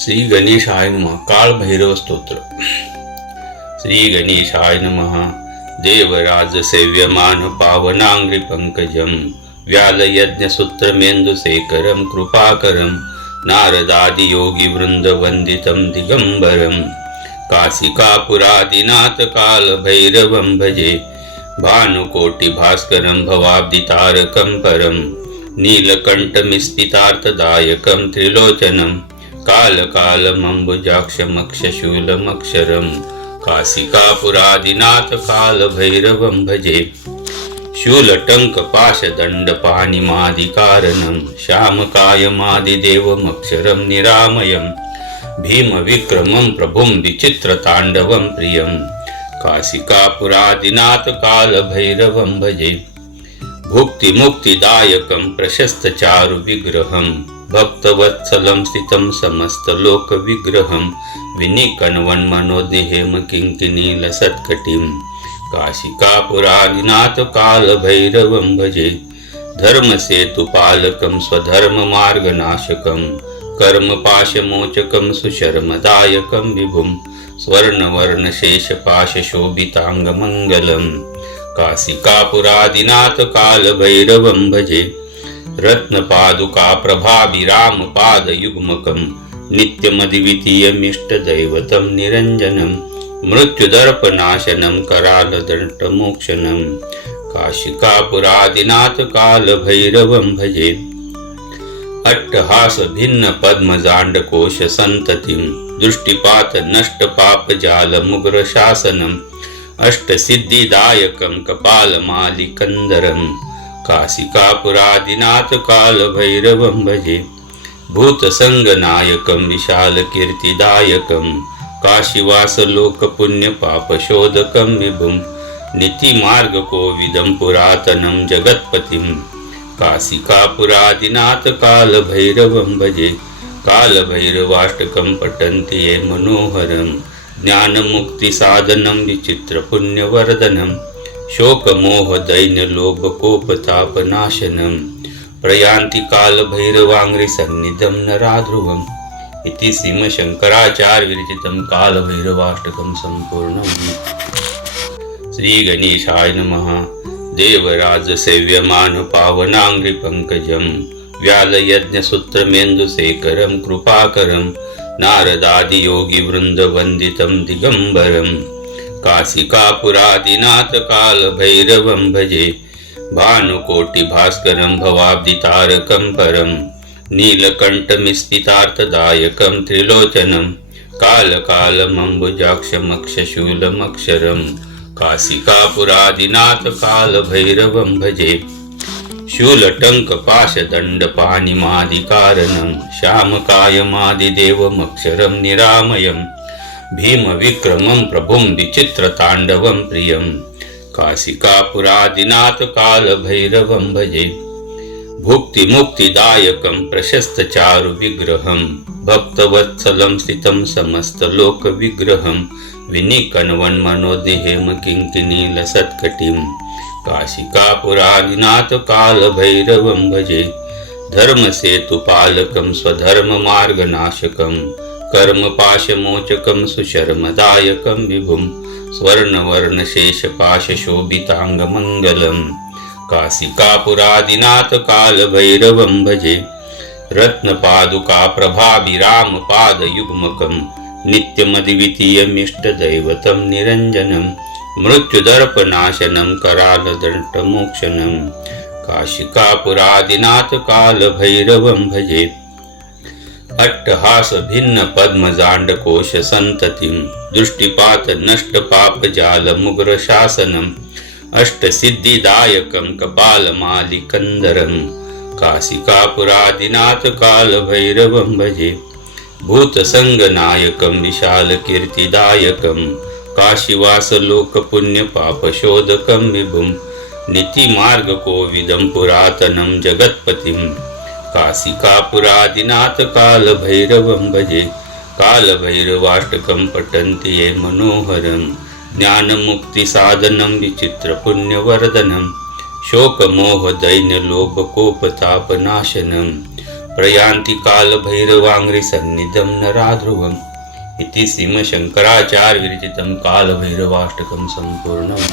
श्री गणेशाय नमः. काळ भैरव स्तोत्र. श्री गणेशाय नमः. देवराज सेव्यमान पावनांग्रि पंकजम व्याल यज्ञ सूत्रमेन्दुशेखरं कृपाकरं नारदादि योगी वृंद वंदितं दिगंबरं काशिकापुरादिनाथ काल भैरवं भजे भानुकोटि भास्करं भवाब्दितारकं परं नीलकण्ठमिस्फितार्थदायकं त्रिलोचनं कालकालमम्बुजाक्षमक्षशूलमक्षरं काशिकापुरादिनाथ काल भैरवं भजे शूलटङ्कपाशदण्डपाणिमादिकारणं श्यामकायमादिदेवमक्षरं निरामयं भीमविक्रमं प्रभुं विचित्रताण्डवं प्रियं काशिकापुरादिनाथ काल भैरवं भजे भुक्तिमुक्तिदायकं प्रशस्तचारुविग्रहं भक्तवत्सलं स्थितं समस्तलोकविग्रहं विनिकण्वन्मनोदिहेम किङ्किणीलसत्कटिं काशिकापुरादिनाथ काल भैरवं भजे धर्मसेतुपालकं स्वधर्ममार्गनाशकं कर्मपाशमोचकं सुशर्मदायकं विभुं स्वर्णवर्णशेषपाशशोभिताङ्गमङ्गलं काशिकापुरादिनाथ काल भैरवं भजे रत्नपादुका प्रभाभिरामपादयुग्मकं नित्यमद्वितीयमिष्टदैवतं निरञ्जनं मृत्युदर्पनाशनं करालदण्डमोक्षणं काशिकापुरादिनाथ काल भैरवं भजे अट्टहास भिन्न पद्मजाण्डकोश संततिं दृष्टिपात नष्टपापजालमुग्र शासनम् अष्टसिद्धिदायकं कपालमालिकन्दरं काशिकापुरादिनाथ काल भैरवं भजे भूतसंगनायकं विशालकीर्तिदायकं काशीवासलोकपुण्यपापशोधकं विभुं नीतिमार्गकोविदं पुरातनं जगत्पतिं काशिकापुरादिनाथ काल भैरवं भजे कालभैरवाष्टकं पठन्ति ये मनोहरं ज्ञानमुक्तिसाधनं विचित्रपुण्यवर्धनं शोकमोहदैन्यलोभकोपतापनाशनं प्रयान्ति कालभैरवाङ्घ्रिसन्निधं नराध्रुवम् इति श्रीमशङ्कराचार्यविरचितं कालभैरवाष्टकं सम्पूर्णम्. श्रीगणेशाय नमः. देवराज सेव्यमान पावनांग्रि पंकजं व्यालयज्ञसूत्रमेन्दुशेखरं कृपाकरं नारदादि योगी वृंद वंदितं दिगंबरं काशिकापुरादिनाथ काल भैरवं भजे भानुकोटि भास्करं भवाब्दितारकं परं नीलकण्ठमिस्फितार्थदायकं त्रिलोचनं कालकालमम्बुजाक्षमक्षशूलमक्षरं काशिकापुरादिनाथ काल भैरवं भजे शूलटङ्कपाशदण्डपाणिमादिकारणं श्यामकायमादिदेवमक्षरं निरामयं भीमविक्रमं प्रभुं विचित्रताण्डवं प्रियं काशिकापुरादिनाथ काल भैरवं भजे भुक्तिमुक्तिदायकं प्रशस्तचारुविग्रहं भक्तवत्सलं स्थितं समस्तलोकविग्रहं विनिकण्वन्मनोदिहेम किङ्किणीलसत्कटिं काशिकापुरादिनाथ काल भैरवं भजे धर्मसेतुपालकं स्वधर्ममार्गनाशकं कर्मपाशमोचकं सुशर्मदायकं विभुं स्वर्णवर्णशेषपाशशोभिताङ्गमङ्गलं काशिकापुरादिनाथ काल भैरवं भजे रत्नपादुका प्रभाभिरामपादयुग्मकं नित्यमद्वितीयमिष्टदैवतं निरञ्जनं मृत्युदर्पनाशनं करालदण्डमोक्षणं काशिकापुरादिनाथ काल भैरवं भजे अट्टहास भिन्न पद्मजाण्डकोश संततिं दृष्टिपात नष्टपापजालमुग्र शासनम् अष्टसिद्धिदायकं कपालमालिकन्दरं काशिकापुरादिनाथ काल भैरवं भजे भूतसंगनायकं विशालकीर्तिदायकं काशीवासलोकपुण्यपापशोधकं विभुं नीतिमार्गकोविदं पुरातनं जगत्पतिं काशिकापुरादिनाथ काल भैरवं भजे कालभैरवाष्टकं पठन्ति ये मनोहरं ज्ञानमुक्तिसाधनं विचित्रपुण्यवर्धनं शोकमोहदैन्यलोभकोपतापनाशनं प्रयान्ति कालभैरवाङ्घ्रिसन्निधं नराध्रुवम् इति श्रीमशङ्कराचार्यविरचितं कालभैरवाष्टकं सम्पूर्णम्।